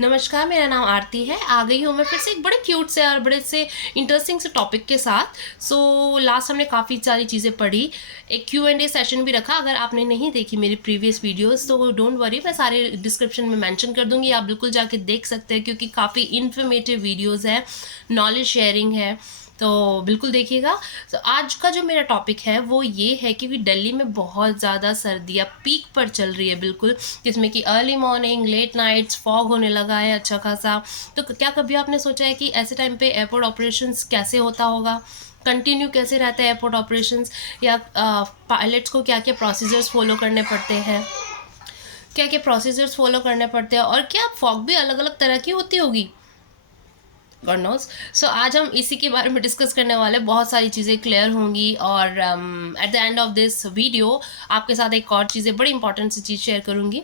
नमस्कार, मेरा नाम आरती है। आ गई हूँ मैं फिर से एक बड़े क्यूट से और बड़े से इंटरेस्टिंग से टॉपिक के साथ। लास्ट हमने काफ़ी सारी चीज़ें पढ़ी, एक Q&A सेशन भी रखा। अगर आपने नहीं देखी मेरी प्रीवियस वीडियोस तो डोंट वरी, मैं सारे डिस्क्रिप्शन में मेंशन कर दूँगी, आप बिल्कुल जाके देख सकते हैं क्योंकि काफ़ी इन्फॉर्मेटिव वीडियोज़ है, नॉलेज शेयरिंग है, तो बिल्कुल देखिएगा। तो आज का जो मेरा टॉपिक है वो ये है कि दिल्ली में बहुत ज़्यादा सर्दियाँ पीक पर चल रही है बिल्कुल, जिसमें कि early morning, late nights, fog होने लगा है अच्छा खासा। तो क्या कभी आपने सोचा है कि ऐसे टाइम पे एयरपोर्ट ऑपरेशंस कैसे होता होगा, कंटिन्यू कैसे रहता है एयरपोर्ट ऑपरेशंस, या पायलट्स को क्या क्या प्रोसीजर्स फॉलो करने पड़ते हैं, क्या क्या प्रोसीजर्स फॉलो करने पड़ते हैं, और क्या फॉग भी अलग अलग तरह की होती होगी, गॉड नोज। सो आज हम इसी के बारे में डिस्कस करने वाले, बहुत सारी चीज़ें क्लियर होंगी और at the end of this video आपके साथ एक और चीज़ें बड़ी इंपॉर्टेंट सी चीज़ शेयर करूंगी।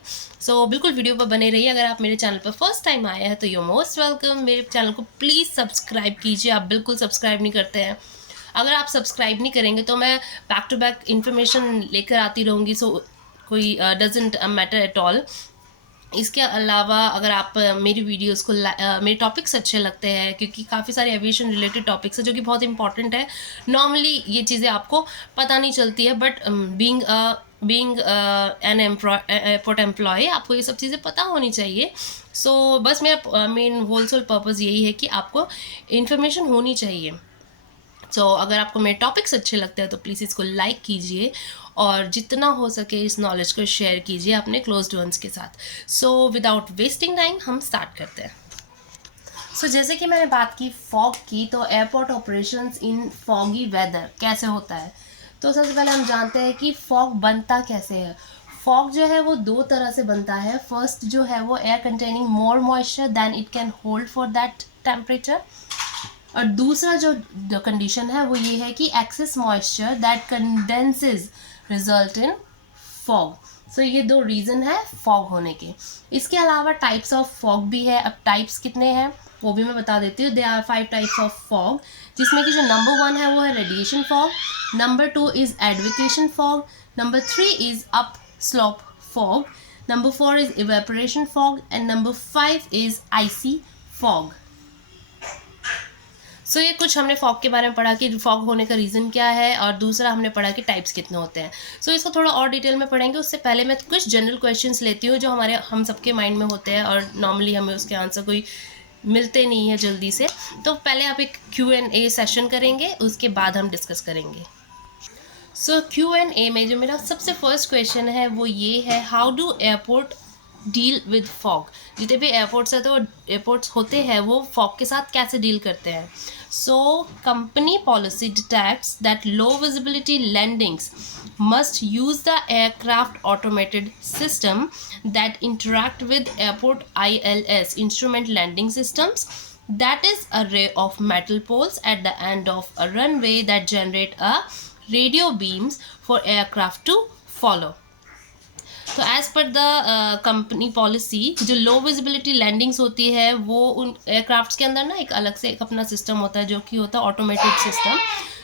बिल्कुल वीडियो पर बने रहिए। अगर आप मेरे चैनल पर फर्स्ट टाइम आए हैं तो यू मोस्ट वेलकम। मेरे चैनल को प्लीज़ सब्सक्राइब कीजिए, आप बिल्कुल सब्सक्राइब नहीं करते हैं। अगर आप सब्सक्राइब नहीं करेंगे तो मैं बैक टू बैक इन्फॉर्मेशन लेकर आती रहूँगी, कोई डजेंट मैटर एट ऑल। इसके अलावा अगर आप मेरी वीडियोस को मेरे टॉपिक्स अच्छे लगते हैं, क्योंकि काफ़ी सारे एविएशन रिलेटेड टॉपिक्स हैं जो कि बहुत इंपॉर्टेंट है। नॉर्मली ये चीज़ें आपको पता नहीं चलती है, but being an airport employ आपको ये सब चीज़ें पता होनी चाहिए। बस मेरा मेन होलसेल पर्पज़ यही है कि आपको इन्फॉर्मेशन होनी चाहिए। अगर आपको मेरे टॉपिक्स अच्छे लगते हैं तो प्लीज़ इसको लाइक कीजिए और जितना हो सके इस नॉलेज को शेयर कीजिए अपने क्लोज्ड वंस के साथ। विदाउट वेस्टिंग टाइम हम स्टार्ट करते हैं। जैसे कि मैंने बात की फॉग की, तो airport operations in foggy weather कैसे होता है। तो सबसे पहले हम जानते हैं कि फॉग बनता कैसे है। फॉग जो है वो दो तरह से बनता है। फर्स्ट जो है वो air containing more moisture than it can hold for that temperature, और दूसरा जो कंडीशन है वो ये है कि excess moisture that condenses result in fog. ये दो रीज़न है फॉग होने के। इसके अलावा टाइप्स ऑफ फॉग भी है। अब टाइप्स कितने हैं वो भी मैं बता देती हूँ। They are 5 types of fog, जिसमें कि जो नंबर 1 है वो है radiation fog, number 2 is advection fog, number 3 is up slope fog, number 4 is evaporation fog, and number 5 is icy fog. ये कुछ हमने फॉग के बारे में पढ़ा कि फॉग होने का रीज़न क्या है, और दूसरा हमने पढ़ा कि टाइप्स कितने होते हैं। इसको थोड़ा और डिटेल में पढ़ेंगे। उससे पहले मैं कुछ जनरल क्वेश्चंस लेती हूँ जो हम सबके माइंड में होते हैं और नॉर्मली हमें उसके आंसर कोई मिलते नहीं है जल्दी से। तो पहले आप एक Q&A सेशन करेंगे, उसके बाद हम डिस्कस करेंगे। Q&A में जो मेरा सबसे फर्स्ट क्वेश्चन है वो ये है, how do airport deal with fog. जितने भी एयरपोर्ट्स है तो एयरपोर्ट्स होते हैं वो फॉग के साथ कैसे डील करते हैं। Company policy detects that low visibility landings must use the aircraft automated system that interact with airport ILS instrument landing systems, that is array of metal poles at the end of a runway that generate a radio beams for aircraft to follow. तो as पर the company policy जो low visibility landings होती है वो उन aircrafts के अंदर ना एक अलग से एक अपना सिस्टम होता है जो कि होता है ऑटोमेटेड सिस्टम,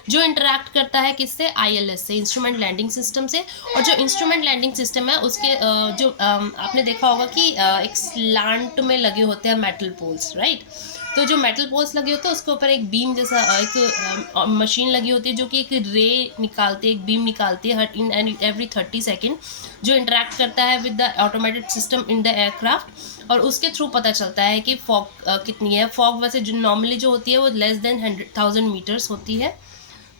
जो इंटरैक्ट करता है किससे, ILS से, इंस्ट्रूमेंट लैंडिंग सिस्टम से। और जो इंस्ट्रूमेंट लैंडिंग सिस्टम है उसके आपने देखा होगा कि एक स्लांट में लगे होते हैं मेटल पोल्स, राइट। तो जो मेटल पोल्स लगे होते हैं उसके ऊपर एक बीम जैसा एक मशीन लगी होती है जो कि एक रे निकालती है, एक बीम निकालती है इन एवरी 30 सेकेंड, जो इंटरैक्ट करता है with the automated system in the aircraft, और उसके थ्रू पता चलता है कि फॉग कितनी है। फॉग वैसे जो नॉर्मली जो होती है वो लेस देन 100,000 मीटर्स होती है।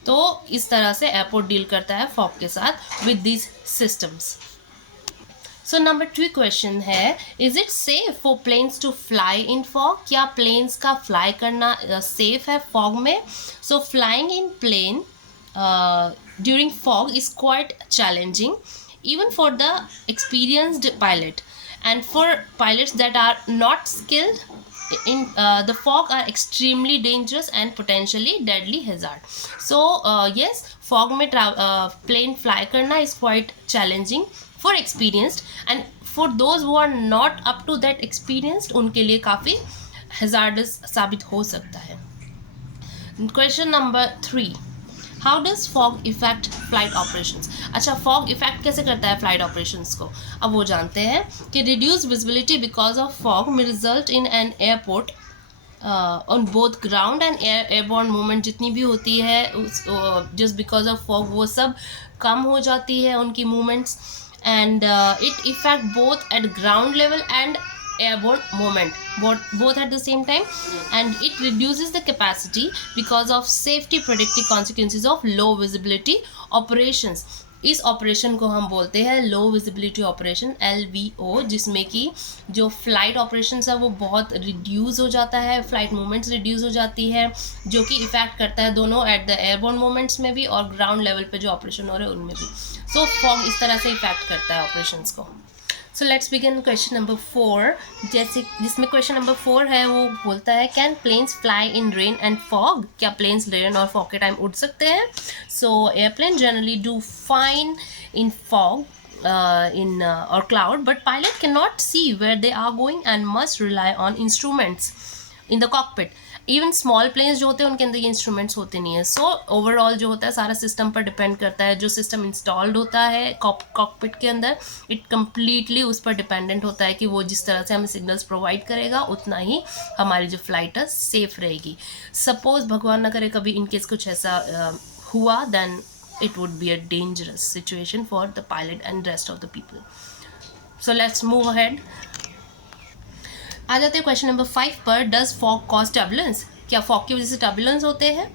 तो इस तरह से एयरपोर्ट डील करता है फॉग के साथ with these systems. Number 2 question है, is it safe for planes to fly in fog. क्या प्लेन्स का फ्लाई करना सेफ है फॉग में। Flying in plane during fog is quite challenging even for the experienced pilot, and for pilots that are not skilled in the fog are extremely dangerous and potentially deadly hazard. Yes, fog में plane fly करना is quite challenging for experienced, and for those who are not up to that experienced उनके लिए काफ़ी hazardous साबित हो सकता है। Question number 3, how does fog effect flight operations? अच्छा, फॉग इफेक्ट कैसे करता है फ्लाइट ऑपरेशंस को, अब वो जानते हैं कि reduce visibility because of fog में result in an airport on both ground and airborne movement जितनी भी होती है उस जस्ट बिकॉज ऑफ फॉग वो सब कम हो जाती है उनकी movements, and it effect both at ground level and airborne movement, both at the same time, and it reduces the capacity because of safety predictive consequences of low visibility operations. इस operation को हम बोलते हैं लो visibility operation, LVO, जिसमें कि जो flight operation है वो बहुत रिड्यूस हो जाता है, फ्लाइट मूवमेंट्स रिड्यूस हो जाती है, जो कि इफेक्ट करता है दोनों एट द एयरबोर्न मूवमेंट्स में भी और ग्राउंड लेवल पे जो ऑपरेशन हो रहे हैं उनमें भी. सो फॉग इस तरह से इफेक्ट करता है ऑपरेशंस को. So let's begin question number 4. जैसे जिसमें क्वेश्चन नंबर 4 है वो बोलता है can planes fly in rain and fog? क्या प्लेन्स रेन और फॉग के टाइम उड़ सकते हैं? So airplane generally do fine in fog in or cloud, but pilot cannot see where they are going and must rely on instruments in the cockpit. Even small planes जो होते हैं उनके अंदर ये इंस्ट्रूमेंट्स होते नहीं है. सो ओवरऑल जो होता है सारा सिस्टम पर डिपेंड करता है. जो सिस्टम इंस्टॉल्ड होता है कॉकपिट के अंदर, इट कम्प्लीटली उस पर डिपेंडेंट होता है कि वो जिस तरह से हमें सिग्नल्स प्रोवाइड करेगा उतना ही हमारी जो फ्लाइट है सेफ रहेगी. सपोज भगवान ना करे कभी इनकेस कुछ ऐसा हुआ, then it would be a dangerous situation for the pilot and rest of the people. So let's move ahead. आ जाते हैं क्वेश्चन नंबर 5 पर. Does fog cause turbulence? क्या फॉग की वजह से टर्बुलेंस होते हैं?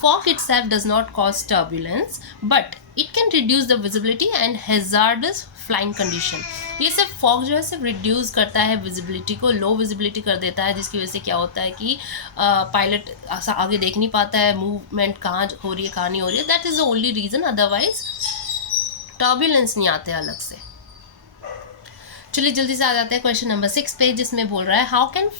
Fog itself does not cause turbulence but it can reduce the visibility and hazards flying condition. ये सिर्फ फॉग जो है सिर्फ रिड्यूस करता है विजिबिलिटी को, लो विजिबिलिटी कर देता है, जिसकी वजह से क्या होता है कि पायलट आगे देख नहीं पाता है, मूवमेंट कहाँ हो रही है कहाँ नहीं हो रही है. That is the only reason, otherwise turbulence नहीं आते अलग से. चलिए जल्दी से आ जाते हैं क्वेश्चन नंबर 6 पे, जिसमें बोल रहा है how can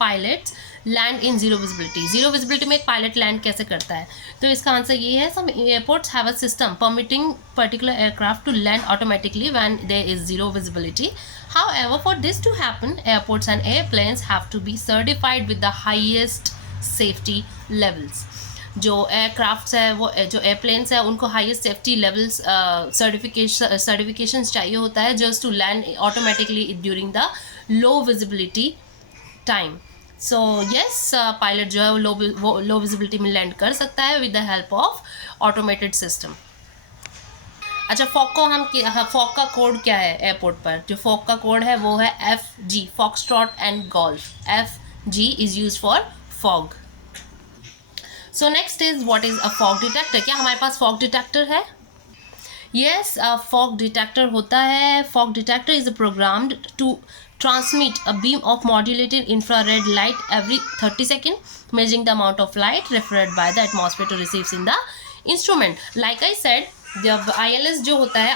pilots land in zero visibility? Zero visibility में एक पायलट लैंड कैसे करता है? तो इसका आंसर ये है, some airports have a system permitting particular aircraft to land automatically when there is zero visibility. However, for this to happen, airports and airplanes have to be certified with the highest safety levels. जो aircrafts है वो जो airplanes है उनको highest safety levels certifications चाहिए होता है just to land automatically during the low visibility time. So yes, pilot जो है वो लो विजिबिलिटी में लैंड कर सकता है with the help of automated system. अच्छा, फॉग का कोड क्या है एयरपोर्ट पर? जो फॉग का कोड है वो है FG, foxtrot and golf. FG is use for fog. So next is what is a fog detector? क्या हमारे पास फॉग डिटेक्टर है? यस, फॉग डिटेक्टर होता है. Fog detector is programmed to transmit a beam of modulated infrared light every 30 seconds, measuring the amount of light reflected by the atmosphere to receives in the instrument. Like I said, जब ILS जो होता है,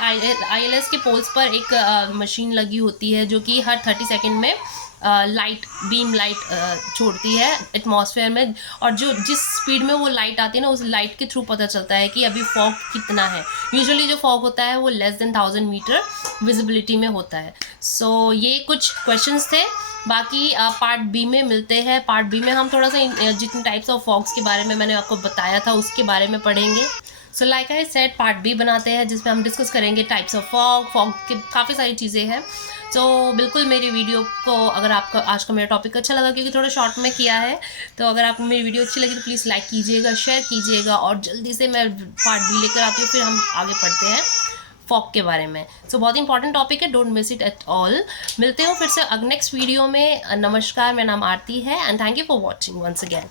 ILS के poles पर एक machine लगी होती है जो कि हर 30 सेकेंड में लाइट बीम लाइट छोड़ती है एटमॉस्फेयर में, और जो जिस स्पीड में वो लाइट आती है ना उस लाइट के थ्रू पता चलता है कि अभी फॉग कितना है. यूजुअली जो फॉग होता है वो लेस देन 1000 मीटर विजिबिलिटी में होता है. सो ये कुछ क्वेश्चंस थे, बाकी पार्ट बी में मिलते हैं. पार्ट बी में हम थोड़ा सा जितने टाइप्स ऑफ फॉग्स के बारे में मैंने आपको बताया था उसके बारे में पढ़ेंगे. So like I said, part B बनाते हैं जिसमें हम डिस्कस करेंगे टाइप्स ऑफ फॉग की काफ़ी सारी चीज़ें हैं. तो बिल्कुल मेरी वीडियो को, अगर आपको आज का मेरा टॉपिक अच्छा लगा क्योंकि थोड़ा शॉर्ट में किया है, तो अगर आपको मेरी वीडियो अच्छी लगी तो प्लीज़ लाइक कीजिएगा, शेयर कीजिएगा, और जल्दी से मैं पार्ट बी लेकर आती हूँ, फिर हम आगे पढ़ते हैं फॉग के बारे में. सो बहुत इंपॉर्टेंट टॉपिक है, don't miss it at all. मिलते हो फिर से नेक्स्ट वीडियो में. नमस्कार, मेरा नाम आरती है and thank you for watching once again.